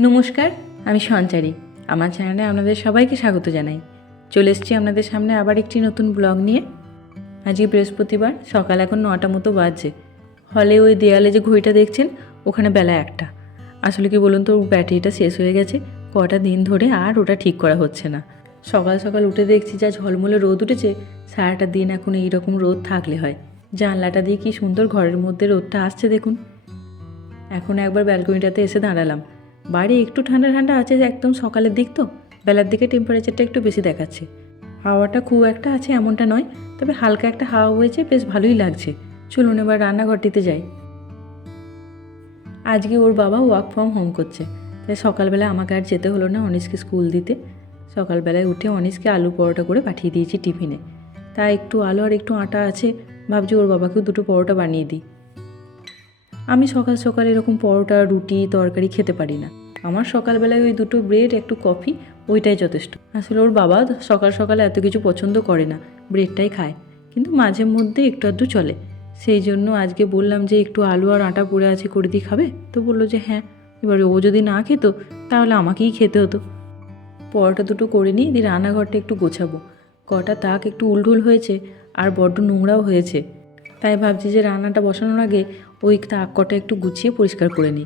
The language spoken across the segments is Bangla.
নমস্কার, আমি সঞ্চারী। আমার চ্যানেলে আপনাদের সবাইকে স্বাগত জানাই। চলে এসেছি আপনাদের সামনে আবার একটি নতুন ব্লগ নিয়ে। আজকে বৃহস্পতিবার, সকাল এখন নটা মতো বাজছে। হলে ওই দেয়ালে যে ঘড়িটা দেখছেন, ওখানে বেলা একটা। আসলে কি বলুন তো, ব্যাটারিটা শেষ হয়ে গেছে। কটা দিন ধরে আর ওটা ঠিক করা হচ্ছে না। সকাল সকাল উঠে দেখছি যা ঝলমলে রোদ উঠেছে, সারাটা দিন এখন এইরকম রোদ থাকলে হয়। জানলাটা দিয়ে কি সুন্দর ঘরের মধ্যে রোদটা আসছে দেখুন। এখন একবার ব্যালকনিটাতে এসে দাঁড়ালাম। বাড়ি একটু ঠান্ডা ঠান্ডা আছে একদম সকালের দিক তো, বেলার দিকে টেম্পারেচারটা একটু বেশি দেখাচ্ছে। হাওয়াটা খুব একটা আছে এমনটা নয়, তবে হালকা একটা হাওয়া হয়েছে বেশ ভালোই লাগছে। চলুন এবার রান্নাঘরটিতে যাই। আজকে ওর বাবা ওয়ার্ক ফ্রম হোম করছে। তাই সকালবেলা আমাকে আর যেতে হলো না অনিশকে স্কুল দিতে। সকালবেলায় উঠে অনিশকে আলু পরোটা করে পাঠিয়ে দিয়েছি টিফিনে। তা একটু আলু আর একটু আটা আছে, ভাবছি ওর বাবাকেও দুটো পরোটা বানিয়ে দিই। আমি সকাল সকাল এরকম পরোটা, রুটি, তরকারি খেতে পারি না। আমার সকালবেলায় ওই দুটো ব্রেড একটু কফি ওইটাই যথেষ্ট। আসলে ওর বাবা সকাল সকাল এত কিছু পছন্দ করে না ব্রেডটাই খায়। কিন্তু মাঝে মধ্যে একটু আধটু চলে। সেই জন্য আজকে বললাম যে একটু আলু আর আটা পড়ে আছে, করে দিয়ে খাবে? তো বলল যে হ্যাঁ। এবারে ও যদি না খেত, তাহলে আমাকেই খেতে হতো। পরোটা দুটো করে নিই দিয়ে রান্নাঘরটা একটু গোছাবো। কটা তাক একটু উলঢুল হয়েছে, আর বড্ড নোংরাও হয়েছে। তাই ভাবছি যে রান্নাটা বসানোর আগে ওই তাক কটা একটু গুছিয়ে পরিষ্কার করে নিই।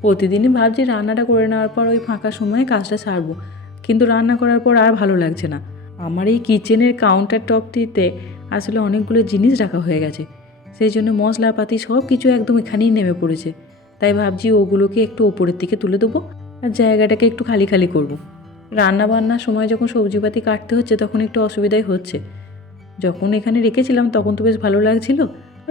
প্রতিদিনই ভাবছি রান্নাটা করে নেওয়ার পর ওই ফাঁকা সময়ে কাজটা সারবো। কিন্তু রান্না করার পর আর ভালো লাগছে না। আমার এই কিচেনের কাউন্টার টপটিতে আসলে অনেকগুলো জিনিস রাখা হয়ে গেছে। সেই জন্য মশলাপাতি সব কিছু একদম এখানেই নেমে পড়েছে। তাই ভাবছি ওগুলোকে একটু ওপরের দিকে তুলে দেবো আর জায়গাটাকে একটু খালি খালি করব। রান্না বান্নার সময় যখন সবজিপাতি কাটতে হচ্ছে তখন একটু অসুবিধাই হচ্ছে। যখন এখানে রেখেছিলাম তখন তো বেশ ভালো লাগছিল।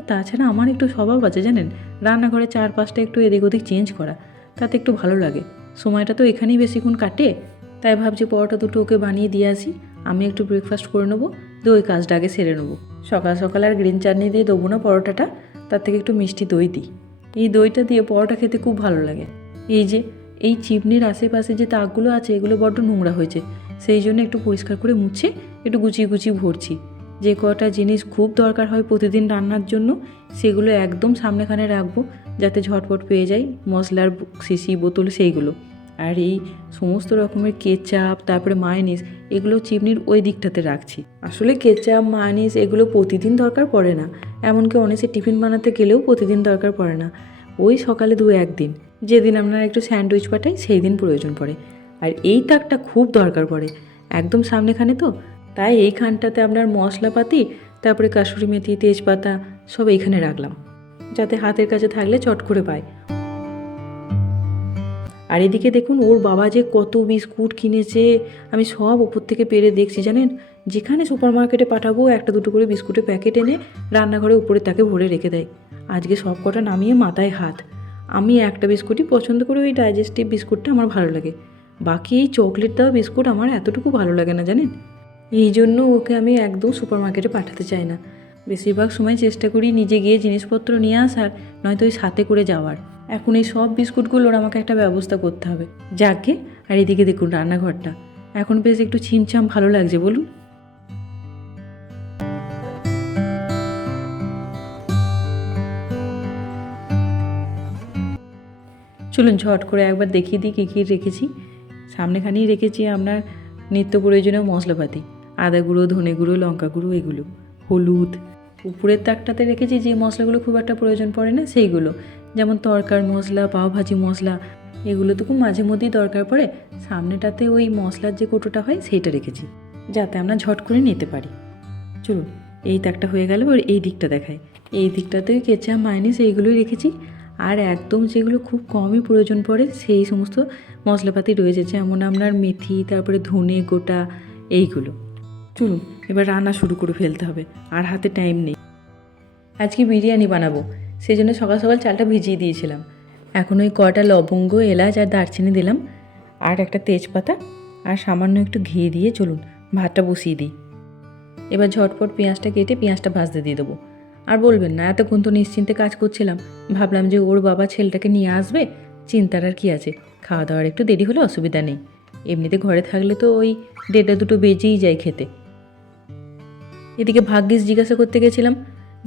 তাছাড়া আমার একটু স্বভাব আছে জানেন? রান্নাঘরে চার পাঁচটা একটু এদিক ওদিক চেঞ্জ করা। তাতে একটু ভালো লাগে। সময়টা তো এখানেই বেশিক্ষণ কাটে। তাই ভাবছি পরোটা দুটো ওকে বানিয়ে দিয়ে আসি। আমি একটু ব্রেকফাস্ট করে নেব, দিয়ে ওই কাজটা আগে সেরে নেব। সকাল সকাল আর গ্রিন চাটনি দিয়ে দেবো না পরোটাটা, তার থেকে একটু মিষ্টি দই দিই। এই দইটা দিয়ে পরোটা খেতে খুব ভালো লাগে। এই যে, এই চিমনির আশেপাশে যে তাকগুলো আছে, এগুলো বড্ড নোংরা হয়েছে। সেই জন্য একটু পরিষ্কার করে মুছে, একটু গুছিয়ে গুছিয়ে ভরছি। যে কটা জিনিস খুব দরকার হয় প্রতিদিন রান্নার জন্য, সেগুলো একদম সামনেখানে রাখব, যাতে ঝটপট পেয়ে যাই মশলার শিশি, বোতল, সেইগুলো। আর এই সমস্ত রকমের কেচাপ, তারপরে মায়নিস এগুলো চিমনির ওই দিকটাতে রাখছি। আসলে কেচাপ মায়নিস এগুলো প্রতিদিন দরকার পড়ে না, এমনকি অনেকে টিফিন বানাতে গেলেও প্রতিদিন দরকার পড়ে না। ওই সকালে দু একদিন, যেদিন আপনারা একটু স্যান্ডউইচ পাঠাই সেই দিন প্রয়োজন পড়ে। আর এই তাকটা খুব দরকার পড়ে, একদম সামনেখানে তো তাই এইখানটাতে আপনার মশলাপাতি, তারপরে কাসুরি মেথি, তেজপাতা, সব এইখানে রাখলাম। যাতে হাতের কাছে থাকলে চট করে পায়। আর এদিকে দেখুন, ওর বাবা যে কত বিস্কুট কিনেছে, আমি সব ওপর থেকে পেরে দেখছি, জানেন? যেখানে সুপার মার্কেটে পাঠাবো, একটা দুটো করে বিস্কুটের প্যাকেট এনে রান্নাঘরে উপরে তাকে ভরে রেখে দেয়। আজকে সব কটা নামিয়ে মাথায় হাত। আমি একটা বিস্কুটই পছন্দ করি, ওই ডাইজেস্টিভ বিস্কুটটা আমার ভালো লাগে। বাকি এই চকলেট দেওয়া বিস্কুট আমার এতটুকু ভালো লাগে না, জানেন? এই জন্য ওকে আমি একদম সুপার মার্কেটে পাঠাতে চাই না। বেশিরভাগ সময় চেষ্টা করি নিজে গিয়ে জিনিসপত্র নিয়ে আসার, নয়তো ওই সাথে করে যাওয়ার। এখন এই সব বিস্কুটগুলোর আমাকে একটা ব্যবস্থা করতে হবে। যাকে, আর এদিকে দেখুন রান্নাঘরটা। এখন বেশ একটু ছিমছাম ভালো লাগছে, বলুন। চলুন ঝট করে একবার দেখিয়ে দিই কী কী রেখেছি। সামনেখানেই রেখেছি আপনার নিত্য প্রয়োজনীয় মশলাপাতি। আদা গুঁড়ো, ধনে গুঁড়ো, লঙ্কা গুঁড়ো, এগুলো। হলুদ। উপরের তাকটাতে রেখেছি যে মশলাগুলো খুব একটা প্রয়োজন পড়ে না, সেইগুলো। যেমন তরকার মশলা, পাওভাজি মশলা, এগুলো তো খুব মাঝে মধ্যেই দরকার পড়ে। সামনেটাতে ওই মশলার যে কোটোটা হয়, সেইটা রেখেছি, যাতে আমরা ঝট করে নিতে পারি। চলুন, এই তাকটা হয়ে গেল, এবার এই দিকটা দেখায় এই দিকটাতে কেচা, মাইনিস এইগুলোই রেখেছি। আর একদম যেগুলো খুব কমই প্রয়োজন পড়ে, সেই সমস্ত মশলাপাতি রয়েছে, যেমন আপনার মেথি, তারপরে ধনে গোটা, এইগুলো। চলুন, এবার রান্না শুরু করে ফেলতে হবে, আর হাতে টাইম নেই। আজকে বিরিয়ানি বানাবো সেই জন্য সকাল সকাল চালটা ভিজিয়ে দিয়েছিলাম। এখন ওই কটা লবঙ্গ, এলাচ আর দারচিনি দিলাম, আর একটা তেজপাতা, আর সামান্য একটু ঘি দিয়ে চলুন, ভাতটা বসিয়ে দিই। এবার ঝটপট পেঁয়াজটা কেটে পেঁয়াজটা ভাজতে দিয়ে দেবো। আর বলবেন না, এতক্ষণ তো নিশ্চিন্তে কাজ করছিলাম, ভাবলাম যে ওর বাবা ছেলেটাকে নিয়ে আসবে, চিন্তার আর কি আছে, খাওয়া দাওয়ার একটু দেরি হলে অসুবিধা নেই। এমনিতে ঘরে থাকলে তো ওই দেড়টা দুটো বেজেই যায় খেতে। এদিকে ভাগ্যিস জিজ্ঞাসা করতে গেছিলাম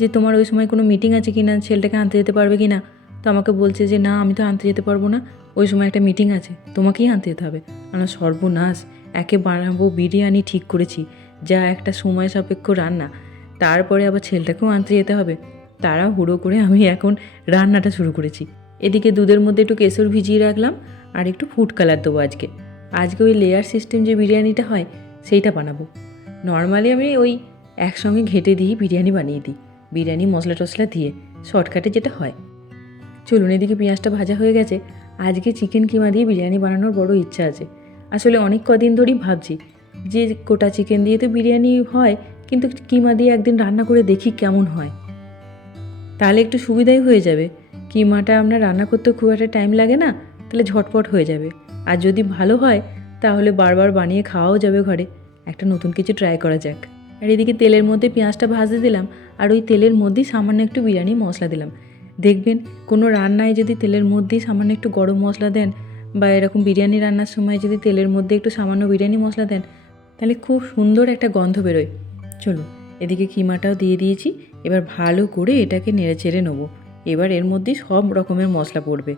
যে তোমার ওই সময় কোনো মিটিং আছে কি না ছেলেটাকে আনতে যেতে পারবে কি না তো আমাকে বলছে যে, না, আমি তো আনতে যেতে পারব না। ওই সময় একটা মিটিং আছে, তোমাকেই আনতে যেতে হবে। আমার সর্বনাশ একে বানাবো বিরিয়ানি ঠিক করেছি, যা একটা সময় সাপেক্ষ রান্না। তারপরে আবার ছেলেটাকেও আনতে যেতে হবে। তারা হুড়ো করে আমি এখন রান্নাটা শুরু করেছি। এদিকে দুধের মধ্যে একটু কেশর ভিজিয়ে রাখলাম আর একটু ফুড কালার দেবো আজকে। আজকে ওই লেয়ার সিস্টেম যে বিরিয়ানিটা হয়, সেইটা বানাবো। নর্মালি আমি ওই একসঙ্গে ঘেটে দিয়ে বিরিয়ানি বানিয়ে দিই। বিরিয়ানি, মশলা টশলা দিয়ে শর্টকাটে যেটা হয়। চলুন এদিকে পেঁয়াজটা ভাজা হয়ে গেছে। আজকে চিকেন কিমা দিয়ে বিরিয়ানি বানানোর বড় ইচ্ছা আছে। আসলে অনেক কদিন ধরেই ভাবছি যে গোটা চিকেন দিয়ে তো বিরিয়ানি হয়, কিন্তু কিমা দিয়ে একদিন রান্না করে দেখি কেমন হয়। তাহলে একটু সুবিধাই হয়ে যাবে। কিমাটা আপনার রান্না করতে খুব একটা টাইম লাগে না, তাহলে ঝটপট হয়ে যাবে। আর যদি ভালো হয়, তাহলে বারবার বানিয়ে খাওয়াও যাবে ঘরে। একটা নতুন কিছু ট্রাই করা যাক। আর এদিকে তেলের মধ্যে পেঁয়াজটা ভাজতে দিলাম, আর ওই তেলের মধ্যেই সামান্য একটু বিরিয়ানি মশলা দিলাম। দেখবেন, কোনো রান্নায় যদি তেলের মধ্যেই সামান্য একটু গরম মশলা দেন, বা এরকম বিরিয়ানি রান্নার সময় যদি তেলের মধ্যে একটু সামান্য বিরিয়ানি মশলা দেন, তাহলে খুব সুন্দর একটা গন্ধ বেরোয়। চলুন, এদিকে কিমাটাও দিয়ে দিয়েছি, এবার ভালো করে এটাকে নেড়ে চেড়ে নেব। এবার এর মধ্যেই সব রকমের মশলা পড়বে।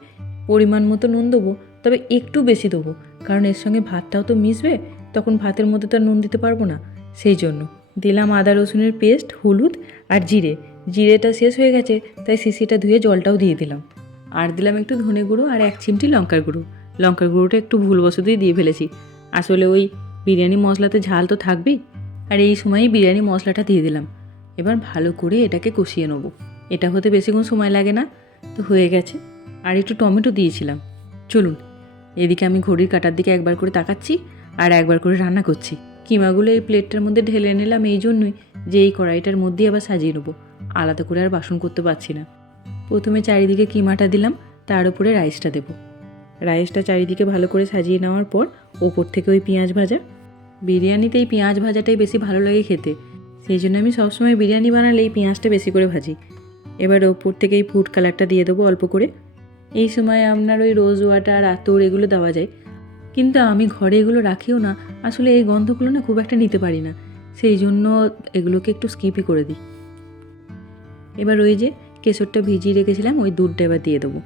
পরিমাণ মতো নুন দেবো, তবে একটু বেশি দেবো, কারণ এর সঙ্গে ভাতটাও তো মিশবে, তখন ভাতের মধ্যে তো আর নুন দিতে পারব না। সেই জন্য দিলাম আদা রসুনের পেস্ট, হলুদ আর জিরে। জিরেটা শেষ হয়ে গেছে, তাই শিশিটা ধুয়ে জলটাও দিয়ে দিলাম। আর দিলাম একটু ধনে গুঁড়ো আর এক চিমটি লঙ্কার গুঁড়ো। লঙ্কার গুঁড়োটা একটু ভুলবশতই দিয়ে ফেলেছি। আসলে ওই বিরিয়ানি মশলাতে ঝাল তো থাকবেই। আর এই সময়ই বিরিয়ানি মশলাটা দিয়ে দিলাম। এবার ভালো করে এটাকে কষিয়ে নেব। এটা হতে বেশিক্ষণ সময় লাগে না, তো হয়ে গেছে। আর একটু টমেটো দিয়েছিলাম। চলুন, এদিকে আমি ঘড়ির কাটার দিকে একবার করে তাকাচ্ছি আর একবার করে রান্না করছি। কিমাগুলো এই প্লেটটার মধ্যে ঢেলে নিলাম এই জন্যই যে এই কড়াইটার মধ্যেই আবার সাজিয়ে নেব। আলাদা করে আর বাসন করতে পারছি না। প্রথমে চারিদিকে কিমাটা দিলাম, তার উপরে রাইসটা দেবো। রাইসটা চারিদিকে ভালো করে সাজিয়ে নেওয়ার পর ওপর থেকে ওই পেঁয়াজ ভাজা। বিরিয়ানিতে এই পেঁয়াজ ভাজাটাই বেশি ভালো লাগে খেতে। সেই জন্য আমি সবসময় বিরিয়ানি বানালে এই পেঁয়াজটা বেশি করে ভাজি। এবার ওপর থেকে এই ফুড কালারটা দিয়ে দেবো অল্প করে। এই সময় আপনার ওই রোজ ওয়াটার আতর এগুলো দেওয়া যায়। কিন্তু আমি ঘরে এগুলো রাখিও না, আসলে এই গন্ধগুলো না খুব একটা নিতে পারি না। সেই জন্য এগুলোকে একটু স্কিপই করে দিই। এবার ওই যে কেশরটা ভিজিয়ে রেখেছিলাম, ওই দুধটা এবার দিয়ে দেবো।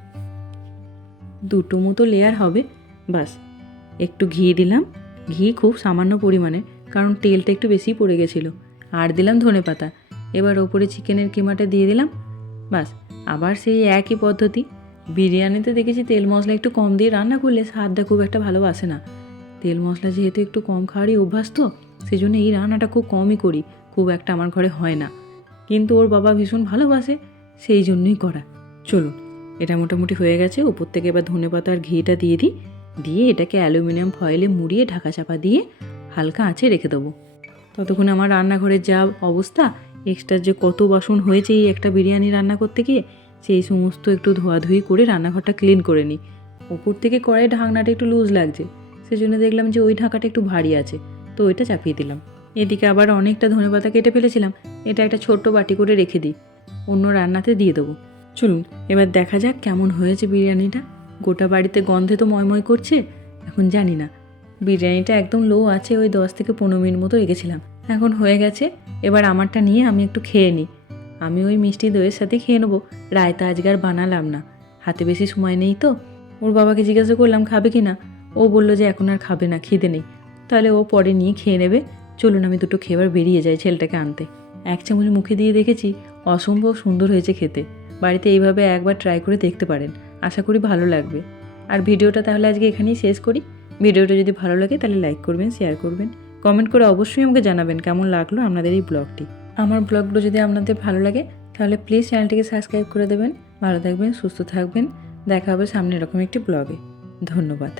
দুটো মতো লেয়ার হবে বাস একটু ঘি দিলাম। ঘি খুব সামান্য পরিমাণে, কারণ তেলটা একটু বেশি পড়ে গেছিল। আর দিলাম ধনে পাতা। এবার ওপরে চিকেনের কিমাটা দিয়ে দিলাম বাস আবার সেই একই পদ্ধতি। বিরিয়ানিতে দেখেছি তেল মশলা একটু কম দিয়ে রান্না করলে স্বাদটা খুব একটা ভালো আসে না। তেল মশলা যেহেতু একটু কম খাওয়ারই অভ্যাস তো সেই জন্য এই রান্নাটা খুব কমই করি, খুব একটা আমার ঘরে হয় না। কিন্তু ওর বাবা ভীষণ ভালোবাসে, সেই জন্যই করা। চলুন, এটা মোটামুটি হয়ে গেছে। উপর থেকে এবার ধনে পাতা আর ঘিটা দিয়ে দিই। দিয়ে এটাকে অ্যালুমিনিয়াম ফয়েলে মুড়িয়ে ঢাকা চাপা দিয়ে হালকা আঁচে রেখে দেবো। ততক্ষণ আমার রান্নাঘরের যা অবস্থা এক্সট্রা যে কত বাসন হয়েছে এই একটা বিরিয়ানি রান্না করতে গিয়ে সেই সমস্ত একটু ধোয়াধুয়ি করে রান্নাঘরটা ক্লিন করে নিই। ওপর থেকে কড়াই ঢাকনাটা একটু লুজ লাগছে, সেজন্য দেখলাম যে ওই ঢাকাটা একটু ভারী আছে, তো ওইটা চাপিয়ে দিলাম। এদিকে আবার অনেকটা ধনেপাতা কেটে ফেলেছিলাম, এটা একটা ছোট্ট বাটি করে রেখে দিই, অন্য রান্নাতে দিয়ে দেবো। চলুন, এবার দেখা যাক কেমন হয়েছে বিরিয়ানিটা। গোটা বাড়িতে গন্ধে তো ময়ময় করছে, এখন জানি না। বিরিয়ানিটা একদম লো আছে, ওই দশ থেকে পনেরো মিনিট মতো রেখেছিলাম। এখন হয়ে গেছে, এবার আমারটা নিয়ে আমি একটু খেয়ে নিই। আমি ওই মিষ্টি দইয়ের সাথে খেয়ে নেব। রায়তা আজকে আর বানালাম না। হাতে বেশি সময় নেই তো। ওর বাবাকে জিজ্ঞাসা করলাম, খাবে কি না? ও বলল যে, এখন আর খাবে না, খিদে নেই। তাহলে ও পরে নিয়ে খেয়ে নেবে। চলুন, আমি দুটো খেয়ে এবার বেরিয়ে যাই ছেলেটাকে আনতে। এক চামচ মুখে দিয়ে দেখেছি, অসম্ভব সুন্দর হয়েছে খেতে। বাড়িতে এইভাবে একবার ট্রাই করে দেখতে পারেন। আশা করি ভালো লাগবে। আর ভিডিওটা তাহলে আজকে এখানেই শেষ করি। ভিডিওটা যদি ভালো লাগে, তাহলে লাইক করবেন শেয়ার করবেন। কমেন্ট করে অবশ্যই আমাকে জানাবেন কেমন লাগল আপনাদের এই ব্লগটি আমার ব্লগগুলো যদি আপনাদের ভালো লাগে, তাহলে প্লিজ চ্যানেলটিকে সাবস্ক্রাইব করে দেবেন। ভালো থাকবেন, সুস্থ থাকবেন। দেখা হবে সামনে এরকম একটি ব্লগে। ধন্যবাদ।